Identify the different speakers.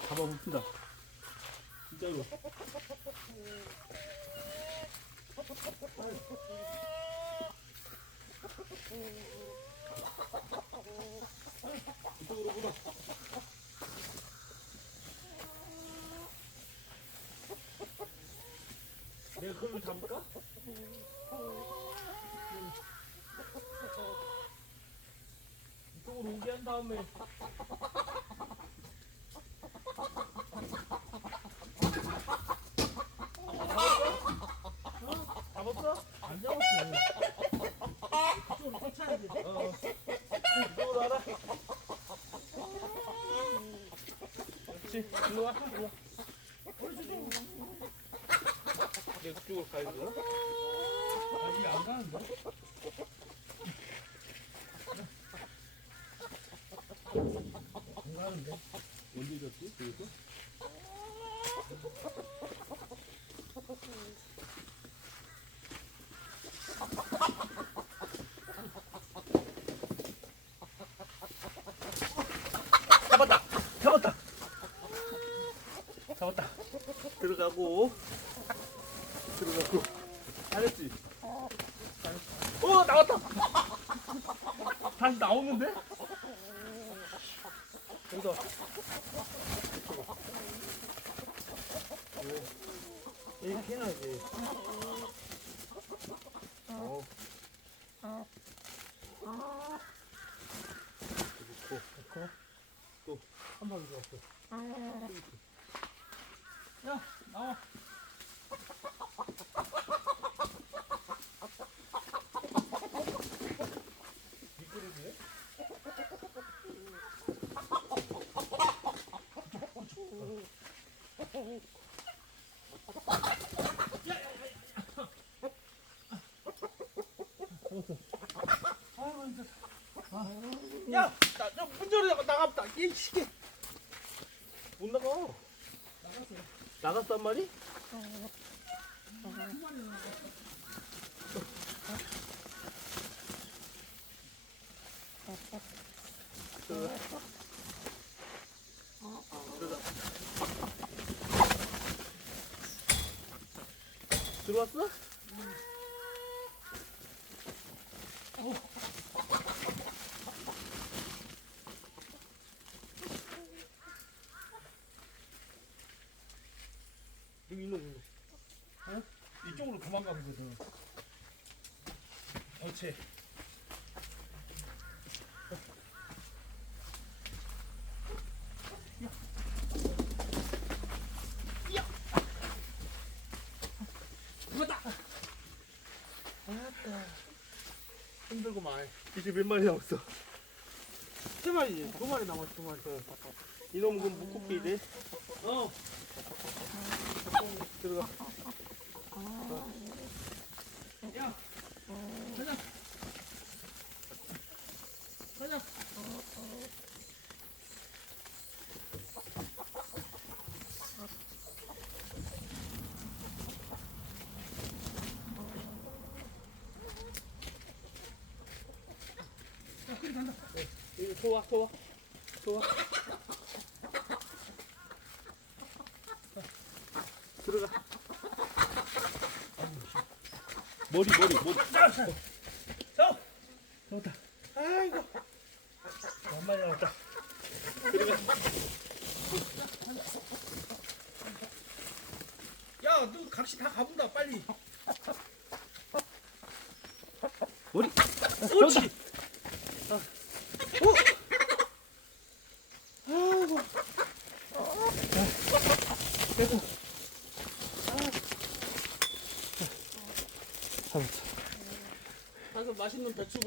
Speaker 1: 잡아봅시다. 진짜로. 이쪽으로 보다. 내가 그걸 잡을까? 이쪽으로 오게 한 다음에 잡았어? 안 잡았어. 이쪽으로 펼쳐야지. 어. 이쪽으로 와라. 그렇지. 일로 와. 일로 와. 내 그쪽으로 가야 되나? 아직 안 가는데? 안 가는데? 언제 졌지? 여기서? 잡았다! 잡았다! 잡았다! 들어가고 들어가고 잘했지? 어 나왔다! 다시 나오는데? 여기다 이렇게 해놔야지 어. 놓고 놓고 또한 마리 들어왔어 야 나와 미끄러지네? 야! 나, 나, 문 열어, 나갔다. 이 시계. 못 나가. 나갔어. 말이? 들어가. 들어가. 들어왔어? 여기 있는 거. 어? 이쪽으로 도망가 보거든. 어체. 죽었다. 아따. 힘들구만. 이제 몇 마리 남았어? 세 마리지. 두 마리 남았어. 두 마리. 이놈은 그 묶고 돼. 어. 들어가. 야, 가자. 가자. 야, 그리 간다. 이거 좋아, 좋아, 좋아. 들어가. 머리 머리 머리. 자, 잡았다. 아이고. 한 마리 남았다. 들어가 야 너 각시 다 가본다 빨리. 머리. 옳지. 아, 오. 아이고 됐어. 잡았어 가서 맛있는 배추